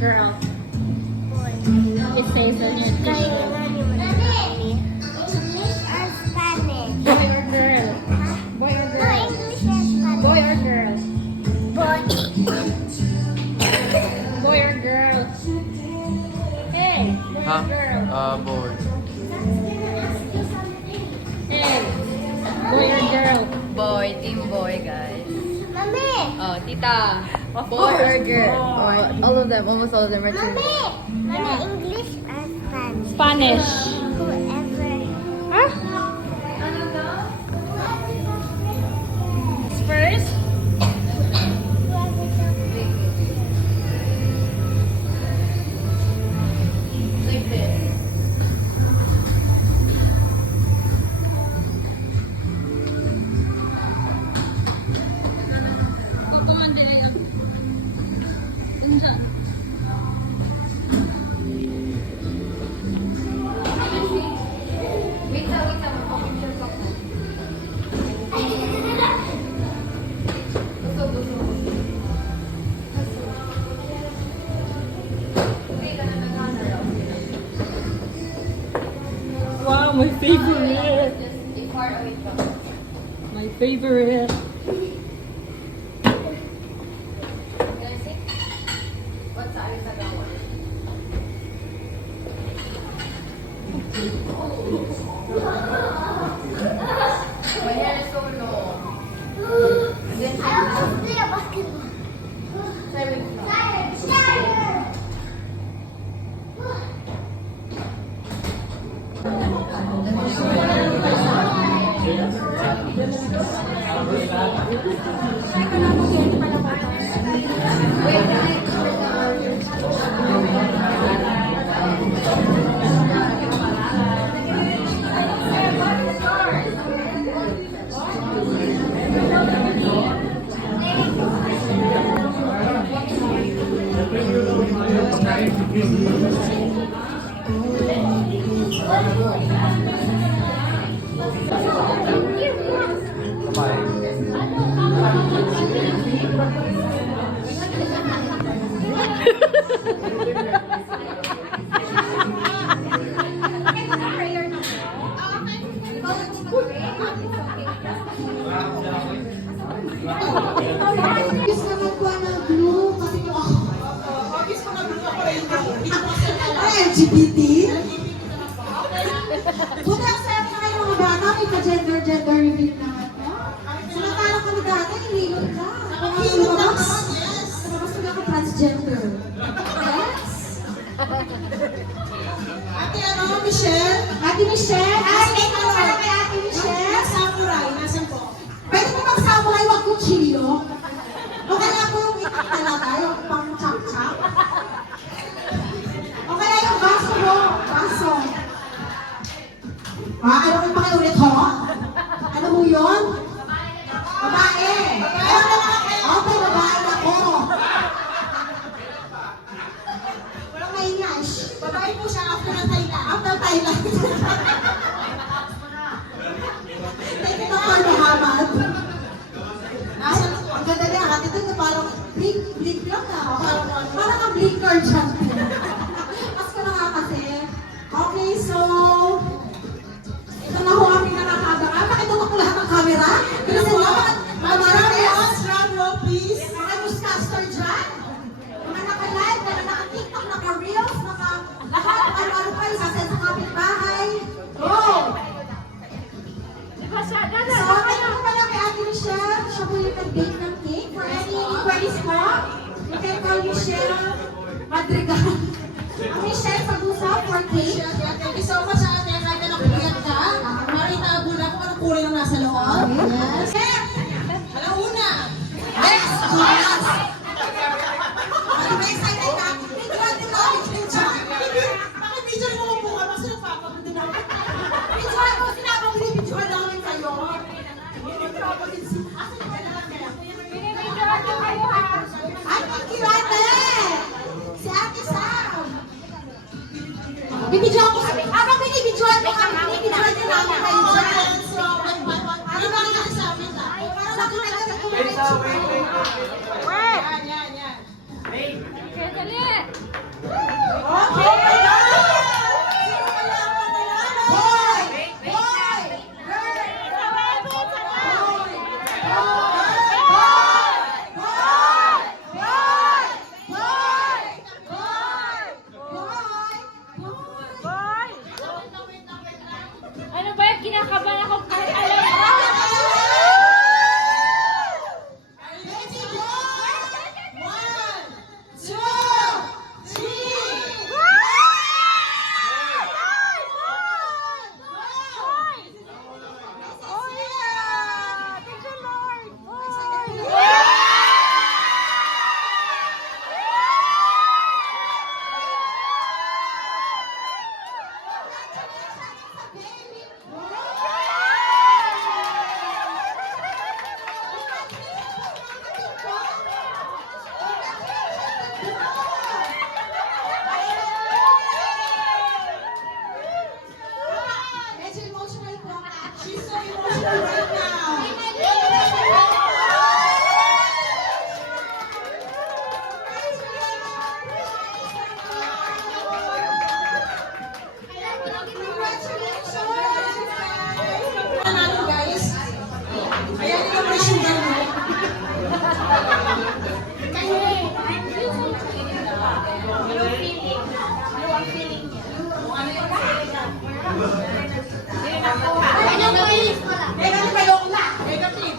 girl? Boy. It says on your Kayo t-shirt. nga ni Madami. English or Spanish? Boy or girl? Boy or No, girl? English or Spanish. Boy or girl? Boy. Boy or girl? Hey, boy or girl? Boy. Hey, boy or girl? Boy, team boy, guys. Mami! Oh, tita. Of Boy course, or girl? boy. Oh, all of them, almost all of them are team boy. Mami! Mami, English or Spanish? Spanish. Whoever. Huh? First? Like this. Wait lang. Mag-picture ka po. Gusto. Wait lang, nag-camera. Wow, my favorite. Just keep far away from. My favorite. Can I see? What's the other side of one? My hair is so long. Then I almost play a basketball. try with long. Gusto naman ko na blue kasi yung ako. Ay, LGBT? Buti ang sayo na kayo mga bata, may pa-gender reveal na ito. Samantalang kami dati, hilot ka. Hilot na ka, yes. Tapos na ako transgender. Yes? Ate Michelle? Ate Michelle? Ay, may pala kay Ate Michelle? Samurai, nasan po? Pwede mo mag-samurai, wag kutsilyo? O kaya po yung itik talaga, yung pang-chak-chak? O kaya yung baso mo, baso? Ano kong pakiulit ho? Ano ho yun? Babae! Okay, babae ako. Walang maingay. Babae po siya after ng Thailand. After Thailand. Thank you, Dr. Muhammad. Ang ganda niya, ate doon na parang blink lang na. Parang ang blinker dyan. Mas ko na nga kasi. Okay, so... Ito na ho ang pinakakabaka. Pakitutok ko lahat ng camera. Kasi nga, drum roll, please. Mga newscaster dyan. Mga naka-live, mga naka-tiktok, naka-reels, lahat, ano-ano pa, isasend sa kapitbahay. Go! So, ano po pala kay Ate Michelle? Siya po yung nag-bake ng cake. For any inquiries po, you can call Michelle Madrigal. Ang Michelle, pag-usap for cake. Thank you so much, ate. Kahit na nakupiyat ka, maritago na kung anong kulay ng nasa loob. Yes. Alauna! Yes! Yes! Ano ba excited ka? Bakit picture mo po ka? Kasi nagpapagod na ako. Picture mo, sinabang binibidyohan namin kayo. Ay, thank you, ate! Si Ate Sam! Bibidyohan ko sabi, habang binibidyohan mo kami, binibidyohan din namin kayo dyan. So, ano ba ang sa amin? Para makita nyo na Wait, kumain. wait. Yan. Okay, dali. Okay, guys! Sino kaya ang mananalo? Boy! Boy! Ano ba yung kinakabahan ako kahit alam ko? Ready, boy! 1, 2, 3! Medyo emotional po. She's so emotional right now. Nanalo, guys. Ayan yung operation gun mo. Negative kayo na. Negative.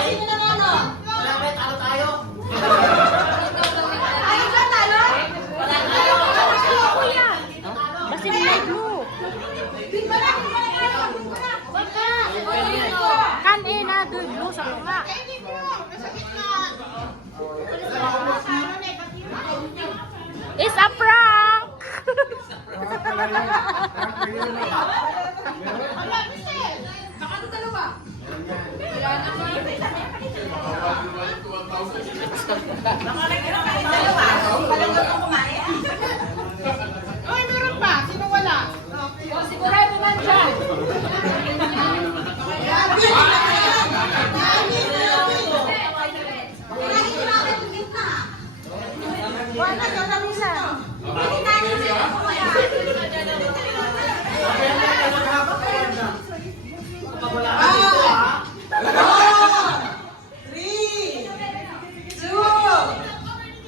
Sino nanalo? Basin light mo. Kan na, good mo sa mga. It's a prank! Ay, meron pa. Sino wala? Sigurado man dyan. Wala, gagawin na.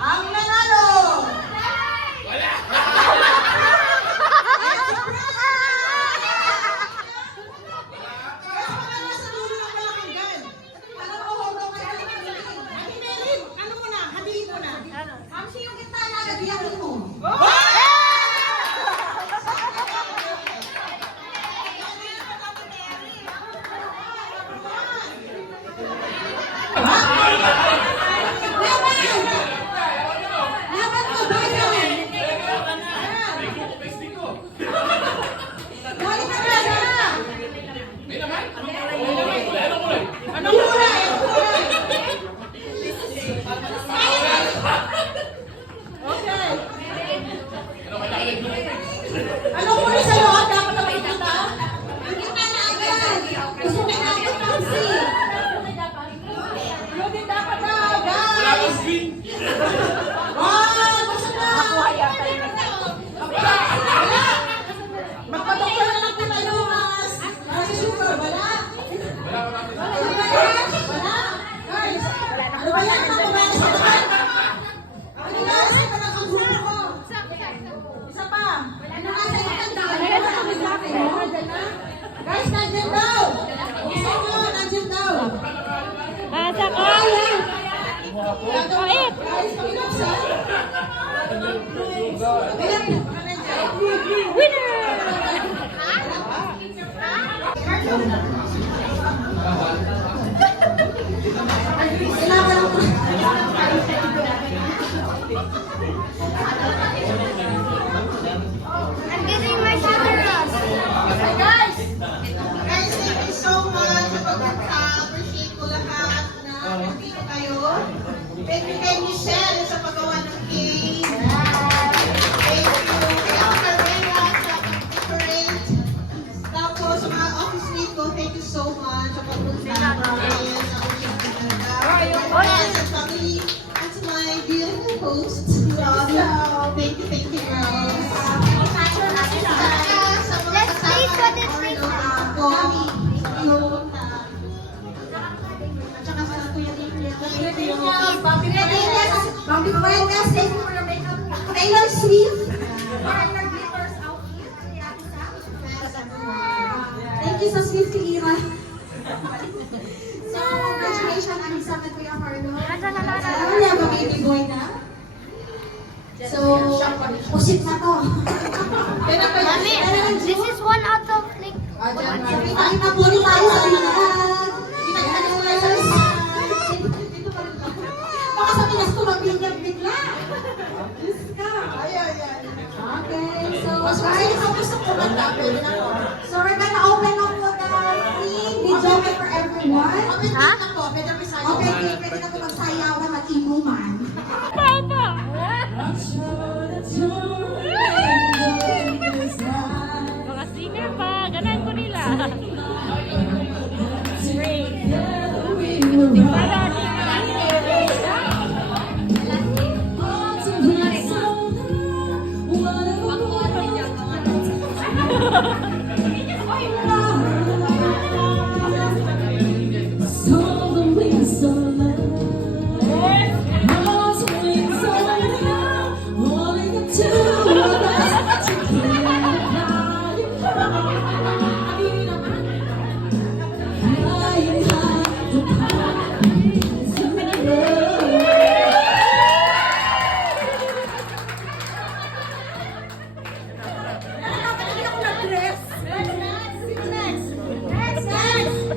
Ang nanalo! Ano mo na? Hatiin mo na. Ma'am, sino kita na? Hatiin mo. Laban ko, bayan! Galing ka na, na! Anong kulay? Anong kulay? Okay. Anong kulay sa loob? Dapat na makikita? Makikita na agad. Gusto na natin Mamsi. Yun din dapat na, guys. Wow, gusto na. Magpadoktor na lang po tayo, mas. Kasi sugar, wala. Wala. Guys, ano ba yan? Ano ba yan? Ano ba yan? Saan ka lang ang grupo ko? Isa pa. Ano nga sa itanda? Ano nga sa akin? Guys, nandyan daw. Isa mo, nandyan daw. Asa ka? Wait. Guys, pag-inom siya. Winner! I'm getting my cigarettes. Guys, Guys, thank you so much sa pagkaka-appreciate ko lahat na nandito kayo. Thank you kay Michelle sa paggawa ng cake. Thank you kay Uncle Rena sa pag-decorate. Tapos sa mga office mate ko, thank you Well, guys, thank you for your makeup. Taylor Swift. For your glitters outfit. Thank you sa Swifty era. So, congratulations, Anissa at Kuya Carlo. Ano yan, baby boy na? So, pusit na to. Mami, this is one out of like. Kita-kita po rin tayo sa binag. Kita-kita po tayo sa binag. Dito pa rin ba? Baka sa Pinas ko magbigla. Diyos ka. Okay, so guys, so we're gonna open up po the free video for everyone. Ha? Okay, pwede na po magsayawan, mag-inuman. Mga singer pa, ganan ko nila.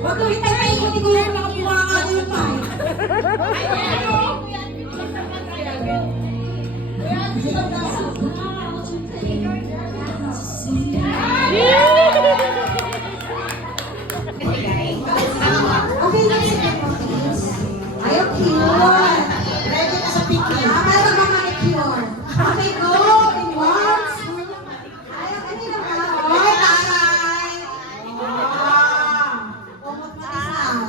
Huwag ko hintay kayo, hindi ko yung makapuha ka yung tayo. Okay, let's get more things. Ayaw, cute. Ready na sa picnic. Ayaw ba manicure? Okay, go. In once. Ayaw, kanina ba? Oh, taray. Pumot na isa.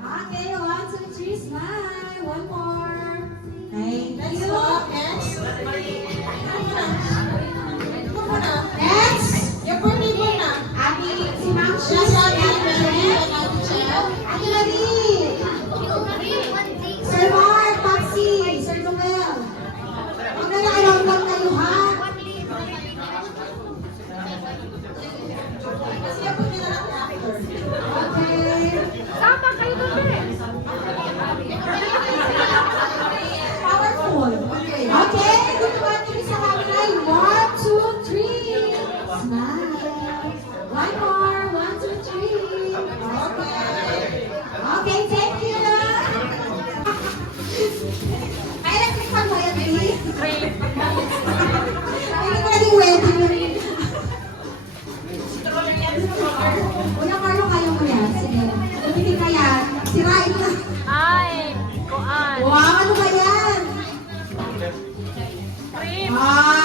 Okay, 1, 2, 3, smile. One more. Thank Let's you. go. Next. Ito muna. Next. Yung purple muna. Ate, si Ma'am Siya Shaz. sa akin, Ate Marie. Sir Mark, Patsy, Sir Noel. Huwag na nakaroon lang kayo, ha? Kasi ako nila lang after. Okay. Sama kayo doon eh. Powerful. Okay, dito ba natin sa kamay? 1, 2, 3. Smile. One more. 1, 2, 3. Okay. Okay, thank you. Ay, nagsipan mo yan, baby. Hindi ko naging wedding. Kuya Carlo, kayo mo yan. Sige. Hindi ka yan. Sirain na. Ay, kuan. Wow, ano ba yan? Cream. Ah,